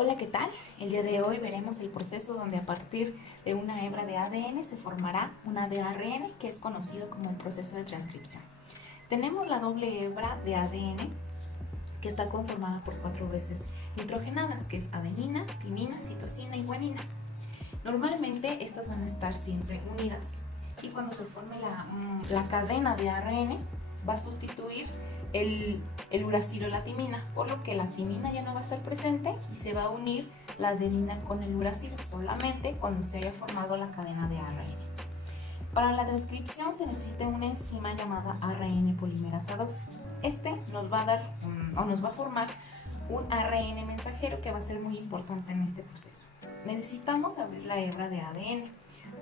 Hola, ¿qué tal? El día de hoy veremos el proceso donde a partir de una hebra de ADN se formará una de ARN, que es conocido como el proceso de transcripción. Tenemos la doble hebra de ADN que está conformada por 4 veces nitrogenadas, que es adenina, timina, citosina y guanina. Normalmente estas van a estar siempre unidas y cuando se forme la cadena de ARN va a sustituir el uracilo la timina, por lo que la timina ya no va a estar presente y se va a unir la adenina con el uracilo solamente cuando se haya formado la cadena de ARN. Para la transcripción se necesita una enzima llamada ARN polimerasa 2. Este nos va a dar nos va a formar un ARN mensajero que va a ser muy importante en este proceso. Necesitamos abrir la hebra de ADN.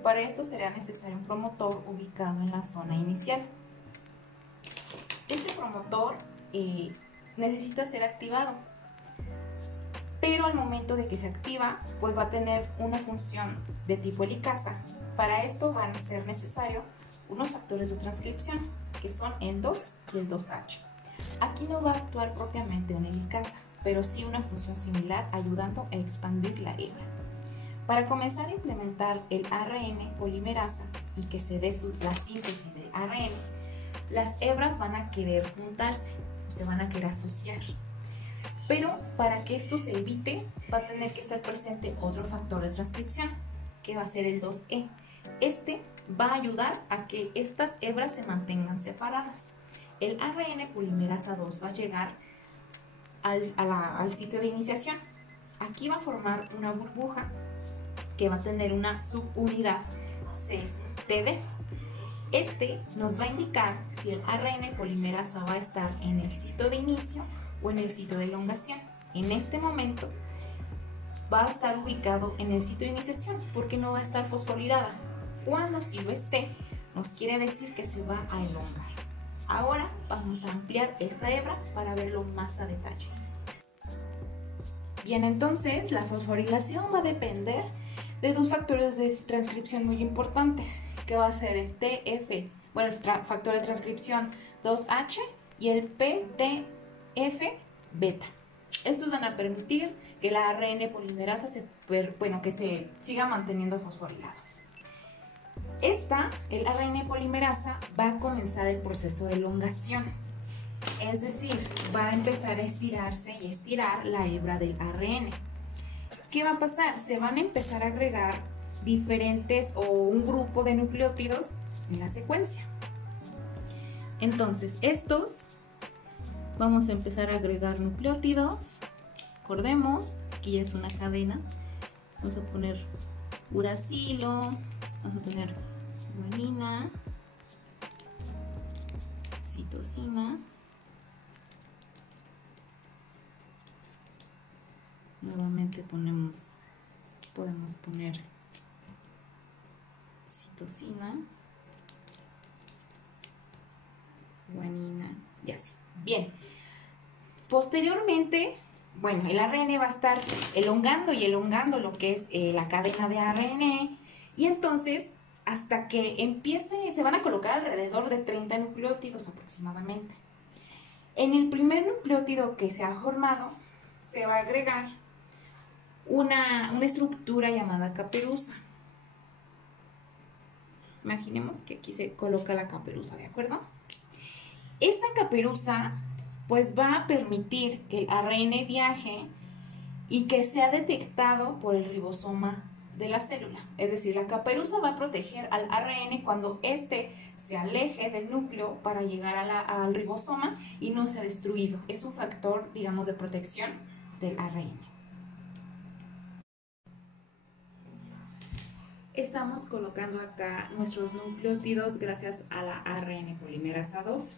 Para esto será necesario un promotor ubicado en la zona inicial. Este promotor necesita ser activado, pero al momento de que se activa, pues va a tener una función de tipo helicasa. Para esto van a ser necesarios unos factores de transcripción, que son el 2 y el 2H. Aquí no va a actuar propiamente una helicasa, pero sí una función similar ayudando a expandir la hebra. Para comenzar a implementar el ARN polimerasa y que se dé la síntesis del ARN, las hebras van a querer juntarse o se van a querer asociar. Pero para que esto se evite, va a tener que estar presente otro factor de transcripción, que va a ser el 2E. Este va a ayudar a que estas hebras se mantengan separadas. El ARN polimerasa 2 va a llegar al sitio de iniciación. Aquí va a formar una burbuja que va a tener una subunidad CTD. Este nos va a indicar si el ARN polimerasa va a estar en el sitio de inicio o en el sitio de elongación. En este momento va a estar ubicado en el sitio de iniciación porque no va a estar fosforilada. Cuando sí lo esté, nos quiere decir que se va a elongar. Ahora vamos a ampliar esta hebra para verlo más a detalle. Bien, entonces la fosforilación va a depender de dos factores de transcripción muy importantes, que va a ser el el factor de transcripción 2H y el PTF beta. Estos van a permitir que la ARN polimerasa que se siga manteniendo fosforilado. El ARN polimerasa va a comenzar el proceso de elongación, es decir, va a empezar a estirarse y estirar la hebra del ARN. ¿Qué va a pasar? Se van a empezar a agregar diferentes o un grupo de nucleótidos en la secuencia. Entonces, vamos a empezar a agregar nucleótidos. Recordemos, aquí ya es una cadena. Vamos a poner uracilo, vamos a tener guanina, citosina, nuevamente podemos poner citosina, guanina y así. Bien, posteriormente, el ARN va a estar elongando y elongando lo que es la cadena de ARN, y entonces hasta que se van a colocar alrededor de 30 nucleótidos aproximadamente. En el primer nucleótido que se ha formado se va a agregar una estructura llamada caperuza. Imaginemos que aquí se coloca la caperuza, ¿de acuerdo? Esta caperuza pues va a permitir que el ARN viaje y que sea detectado por el ribosoma de la célula. Es decir, la caperuza va a proteger al ARN cuando éste se aleje del núcleo para llegar al ribosoma y no sea destruido. Es un factor, digamos, de protección del ARN. Estamos colocando acá nuestros nucleótidos gracias a la ARN polimerasa 2.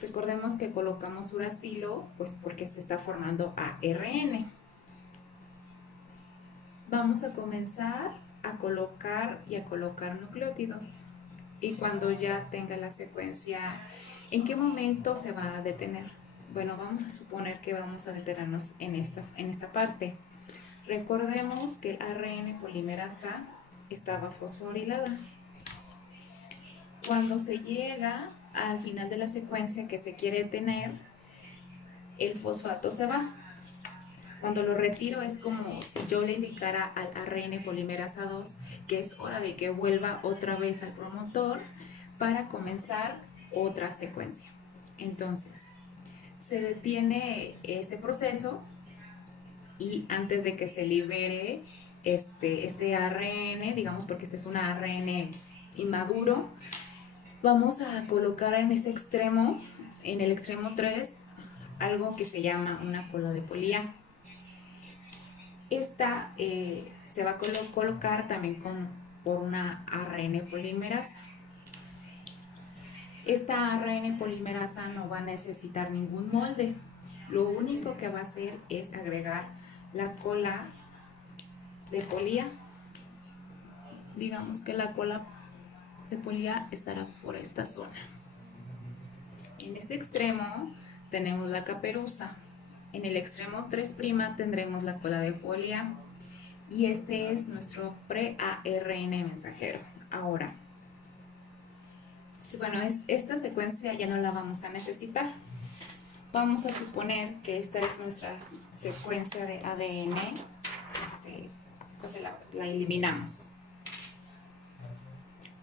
Recordemos que colocamos uracilo pues porque se está formando ARN. Vamos a comenzar a colocar nucleótidos. Y cuando ya tenga la secuencia, ¿en qué momento se va a detener? Bueno, vamos a suponer que vamos a detenernos en esta parte. Recordemos que el ARN polimerasa estaba fosforilada. Cuando se llega al final de la secuencia que se quiere detener, el fosfato se va. Cuando lo retiro es como si yo le indicara al ARN polimerasa 2 que es hora de que vuelva otra vez al promotor para comenzar otra secuencia. Entonces, se detiene este proceso y antes de que se libere este ARN, digamos porque este es un ARN inmaduro, vamos a colocar en ese extremo, en el extremo 3, algo que se llama una cola de polía. Esta se va a colocar también por una ARN polimerasa. Esta ARN polimerasa no va a necesitar ningún molde. Lo único que va a hacer es agregar la cola de polía.' que la cola de polía estará por esta zona. En este extremo tenemos la caperuza. En el extremo 3' tendremos la cola de polía. Y este es nuestro pre-ARN mensajero. Ahora, bueno, esta secuencia ya no la vamos a necesitar. Vamos a suponer que esta es nuestra secuencia de ADN. Esta la eliminamos.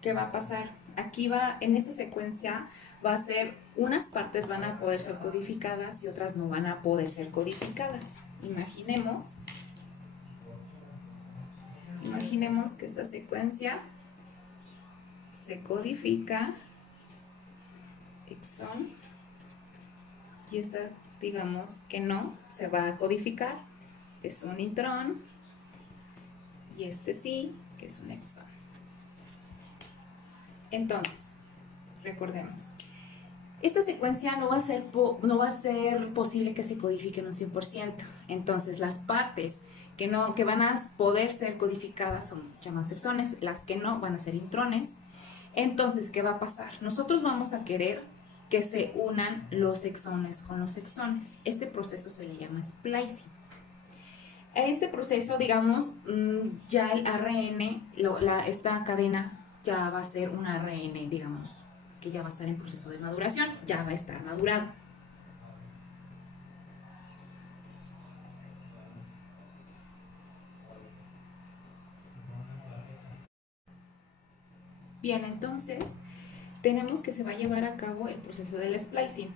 ¿Qué va a pasar? Aquí en esta secuencia va a ser, unas partes van a poder ser codificadas y otras no van a poder ser codificadas. Imaginemos que esta secuencia se codifica, exón, y esta, digamos que no, se va a codificar, es un intrón, y este sí, que es un exón. Entonces, recordemos, esta secuencia no va a ser posible que se codifique en un 100%. Entonces, las partes que van a poder ser codificadas son llamadas exones, las que no van a ser intrones. Entonces, ¿qué va a pasar? Nosotros vamos a querer que se unan los exones con los exones. Este proceso se le llama splicing. A este proceso, digamos, ya el ARN, esta cadena ya va a ser un ARN, digamos, que ya va a estar en proceso de maduración, ya va a estar madurado. Bien, entonces tenemos que se va a llevar a cabo el proceso del splicing.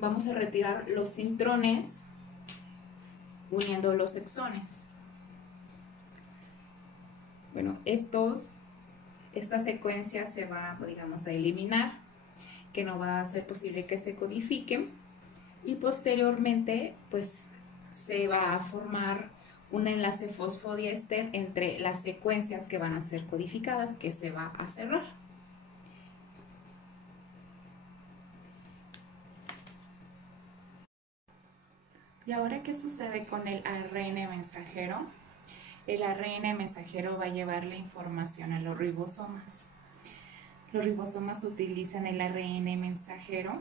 Vamos a retirar los intrones uniendo los exones. Bueno, esta secuencia se va, digamos, a eliminar, que no va a ser posible que se codifiquen, y posteriormente pues se va a formar un enlace fosfodiéster entre las secuencias que van a ser codificadas, que se va a cerrar. ¿Y ahora qué sucede con el ARN mensajero? El ARN mensajero va a llevar la información a los ribosomas. Los ribosomas utilizan el ARN mensajero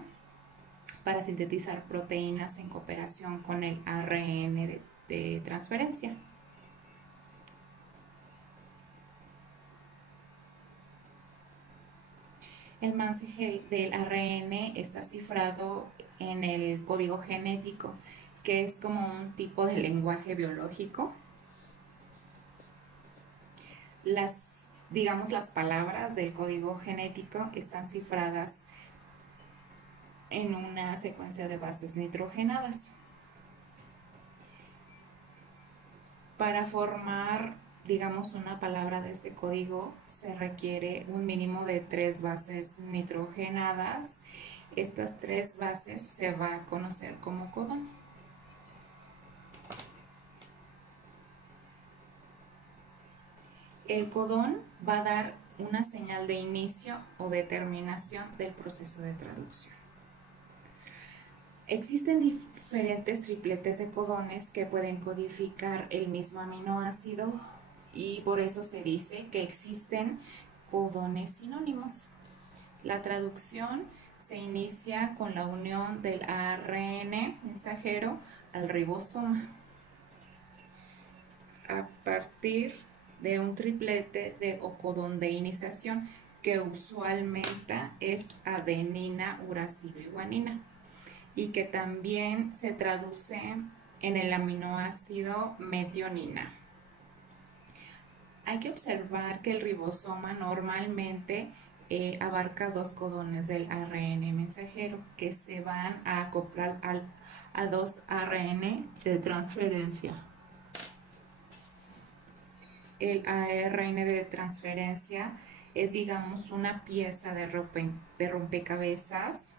para sintetizar proteínas en cooperación con el ARN de transferencia. El mensaje del ARN está cifrado en el código genético, que es como un tipo de lenguaje biológico. Las palabras del código genético están cifradas en una secuencia de bases nitrogenadas. Para formar, digamos, una palabra de este código se requiere un mínimo de 3 bases nitrogenadas. Estas 3 bases se va a conocer como codón. El codón va a dar una señal de inicio o de terminación del proceso de traducción. Existen diferentes tripletes de codones que pueden codificar el mismo aminoácido y por eso se dice que existen codones sinónimos. La traducción se inicia con la unión del ARN mensajero al ribosoma a partir de un triplete de codón de iniciación que usualmente es adenina, uracilo y guanina. y que también se traduce en el aminoácido metionina. Hay que observar que el ribosoma normalmente abarca 2 codones del ARN mensajero que se van a acoplar a 2 ARN de transferencia. El ARN de transferencia es, digamos, una pieza de rompecabezas.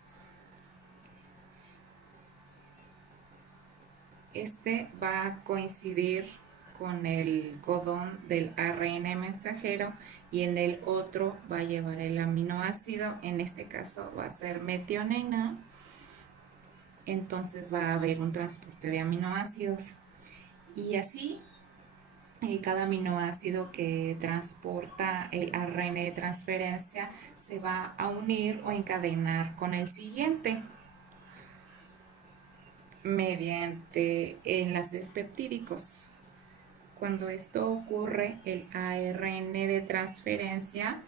Este va a coincidir con el codón del ARN mensajero y en el otro va a llevar el aminoácido, en este caso va a ser metionina, entonces va a haber un transporte de aminoácidos y así cada aminoácido que transporta el ARN de transferencia se va a unir o encadenar con el siguiente mediante enlaces peptídicos. Cuando esto ocurre, el ARN de transferencia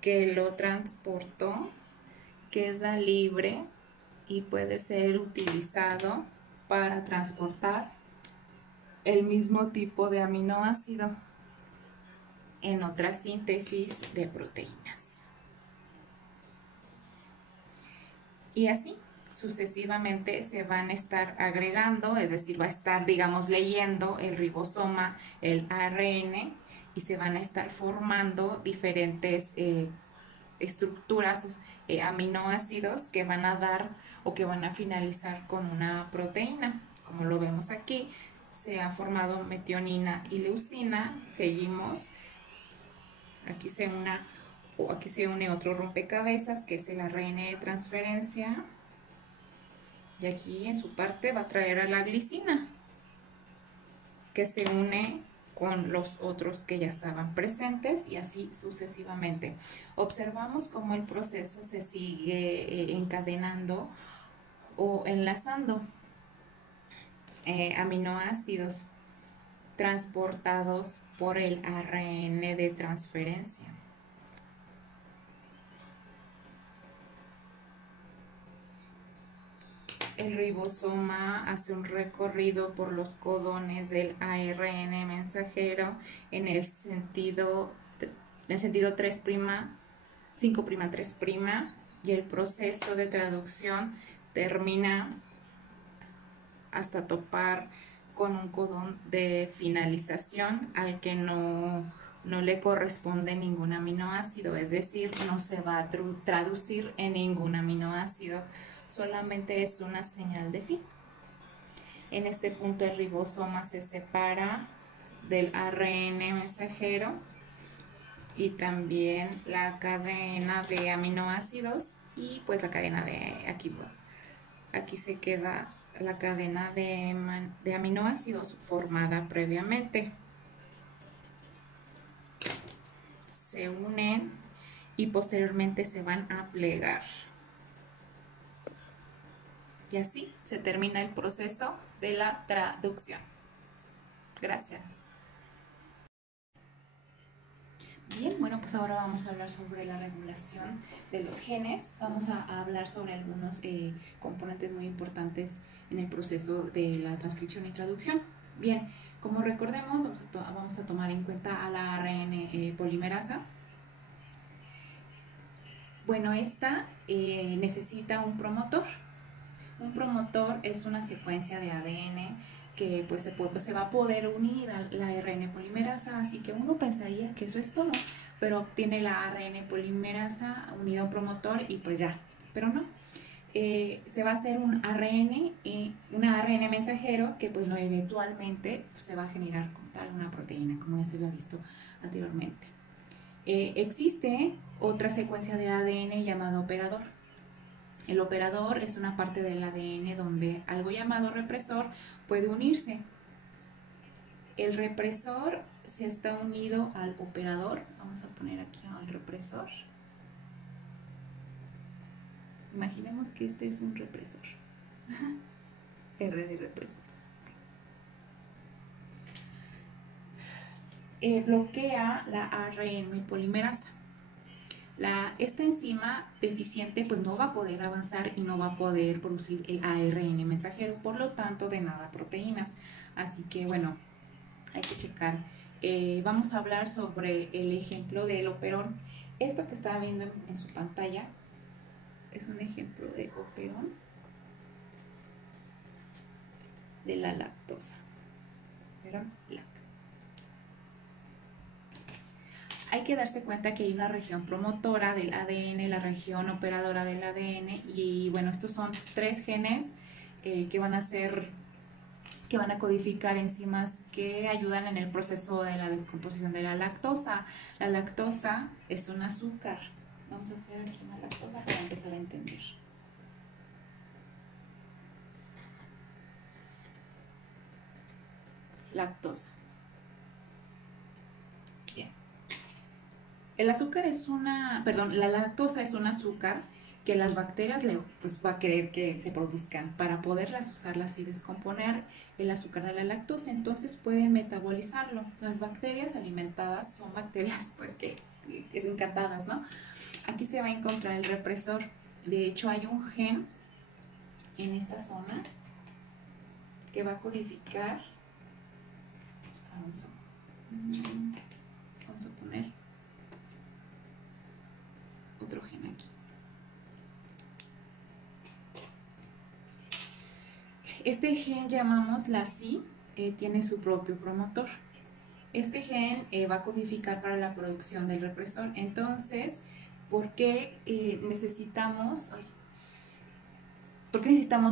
que lo transportó queda libre y puede ser utilizado para transportar el mismo tipo de aminoácido en otra síntesis de proteínas. Y así sucesivamente se van a estar agregando, es decir, va a estar, digamos, leyendo el ribosoma, el ARN, y se van a estar formando diferentes estructuras, aminoácidos que van a dar o que van a finalizar con una proteína. Como lo vemos aquí, se ha formado metionina y leucina, seguimos, aquí se une otro rompecabezas que es el ARN de transferencia. Y aquí en su parte va a traer a la glicina, que se une con los otros que ya estaban presentes y así sucesivamente. Observamos cómo el proceso se sigue encadenando o enlazando aminoácidos transportados por el ARN de transferencia. El ribosoma hace un recorrido por los codones del ARN mensajero en el sentido 3', 5'3', y el proceso de traducción termina hasta topar con un codón de finalización al que no le corresponde ningún aminoácido, es decir, no se va a traducir en ningún aminoácido, solamente es una señal de fin. En este punto el ribosoma se separa del ARN mensajero y también la cadena de aminoácidos y pues la cadena de aquí se queda la cadena de aminoácidos formada previamente. Se unen y posteriormente se van a plegar. Y así se termina el proceso de la traducción. Gracias. Bien, bueno, pues ahora vamos a hablar sobre la regulación de los genes. Vamos a hablar sobre algunos componentes muy importantes en el proceso de la transcripción y traducción. Bien, como recordemos, vamos a tomar en cuenta a la ARN polimerasa. Bueno, esta necesita un promotor. Un promotor es una secuencia de ADN que pues se va a poder unir a la ARN polimerasa, así que uno pensaría que eso es todo, pero obtiene la ARN polimerasa unida a un promotor y pues ya, pero no. Se va a hacer un ARN, una ARN mensajero que pues eventualmente se va a generar con tal una proteína, como ya se había visto anteriormente. Existe otra secuencia de ADN llamada operador. El operador es una parte del ADN donde algo llamado represor puede unirse. El represor, si está unido al operador, vamos a poner aquí al represor. Imaginemos que este es un represor. R de represor. Bloquea la ARN polimerasa. Esta enzima deficiente pues no va a poder avanzar y no va a poder producir el ARN mensajero, por lo tanto de nada proteínas. Así que bueno, hay que checar. Vamos a hablar sobre el ejemplo del operón. Esto que está viendo en su pantalla es un ejemplo de operón de la lactosa. Operón lac. Hay que darse cuenta que hay una región promotora del ADN, la región operadora del ADN, y bueno, estos son 3 genes que van a codificar enzimas que ayudan en el proceso de la descomposición de la lactosa. La lactosa es un azúcar. Vamos a hacer aquí una lactosa para empezar a entender. Lactosa. Bien. La lactosa es un azúcar que las bacterias pues va a querer que se produzcan para poderlas usarlas y descomponer el azúcar de la lactosa. Entonces pueden metabolizarlo. Las bacterias alimentadas son bacterias pues que es encantadas, ¿no? Aquí se va a encontrar el represor. De hecho hay un gen en esta zona que va a codificar. Vamos a poner otro gen aquí. Este gen llamamos LACI, tiene su propio promotor. Este gen va a codificar para la producción del represor. Entonces, ¿por qué necesitamos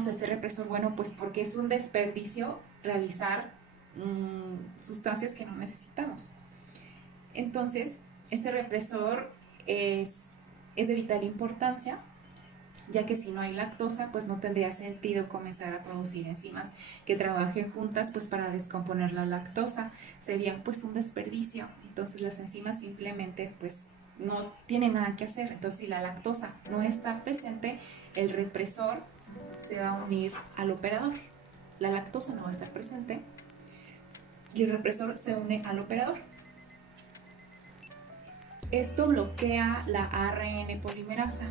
este represor? Bueno, pues porque es un desperdicio realizar sustancias que no necesitamos. Entonces, este represor es de vital importancia, ya que si no hay lactosa, pues no tendría sentido comenzar a producir enzimas que trabajen juntas pues para descomponer la lactosa. Sería pues un desperdicio. Entonces las enzimas simplemente pues no tienen nada que hacer. Entonces si la lactosa no está presente, el represor se va a unir al operador. La lactosa no va a estar presente y el represor se une al operador. Esto bloquea la ARN polimerasa.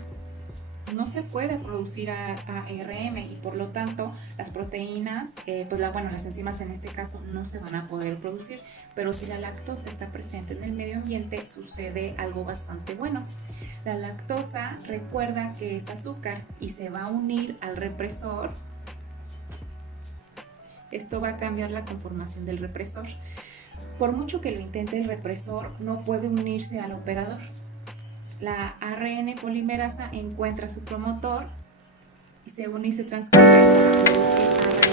No se puede producir ARM y por lo tanto las proteínas, las enzimas en este caso no se van a poder producir, pero si la lactosa está presente en el medio ambiente sucede algo bastante bueno. La lactosa recuerda que es azúcar y se va a unir al represor. Esto va a cambiar la conformación del represor. Por mucho que lo intente el represor, no puede unirse al operador. La ARN polimerasa encuentra su promotor y se une y se transcribe para producir ARN.